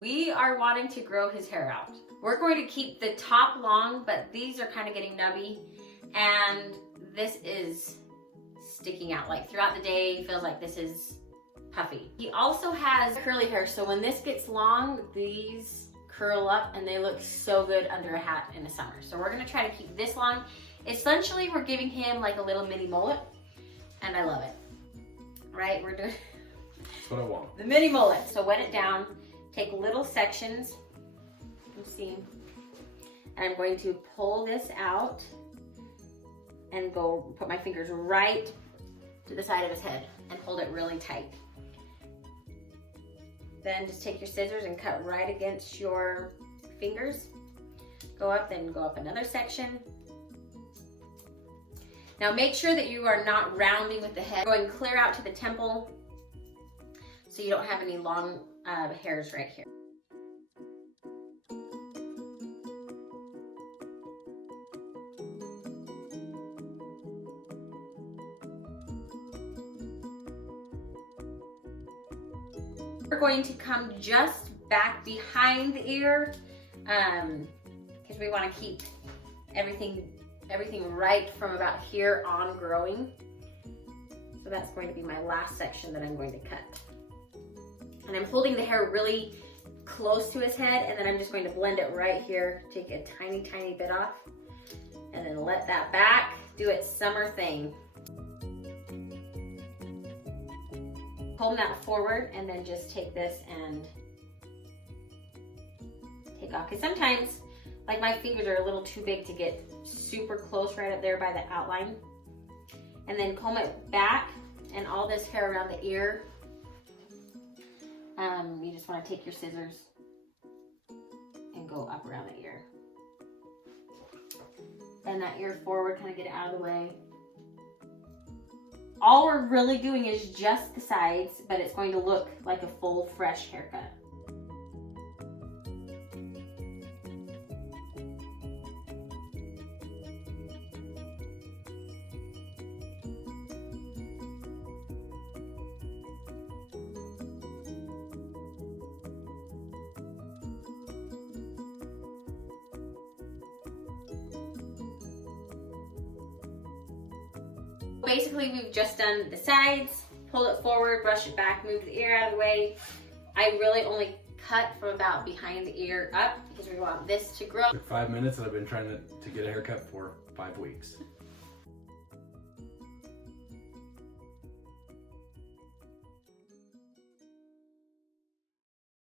We are wanting to grow his hair out. We're going to keep the top long, but these are kind of getting nubby, and this is sticking out. Like throughout the day, feels like this is puffy. He also has curly hair, so when this gets long, these curl up and they look so good under a hat in the summer. So we're gonna try to keep this long. Essentially, we're giving him like a little mini mullet, and I love it. Right, we're doing That's what I want. the mini mullet. So wet it down, take little sections, you see, and I'm going to pull this out and go put my fingers right to the side of his head and hold it really tight. Then just take your scissors and cut right against your fingers. Go up, then go up another section. Now make sure that you are not rounding with the head, going clear out to the temple so you don't have any long hairs right here. We're going to come just back behind the ear because we want to keep everything right from about here on growing. So that's going to be my last section that I'm going to cut. And I'm holding the hair really close to his head, and then I'm just going to blend it right here, take a tiny, tiny bit off, and then let that back do its summer thing. Comb that forward, and then just take this and take off. Because sometimes, like my fingers are a little too big to get super close right up there by the outline. And then comb it back, and all this hair around the ear, you just want to take your scissors and go up around the ear. Bend that ear forward, kind of get it out of the way. All we're really doing is just the sides, but it's going to look like a full, fresh haircut. Basically, we've just done the sides, pulled it forward, brushed it back, moved the ear out of the way. I really only cut from about behind the ear up because we want this to grow. It took 5 minutes and I've been trying to get a haircut for 5 weeks.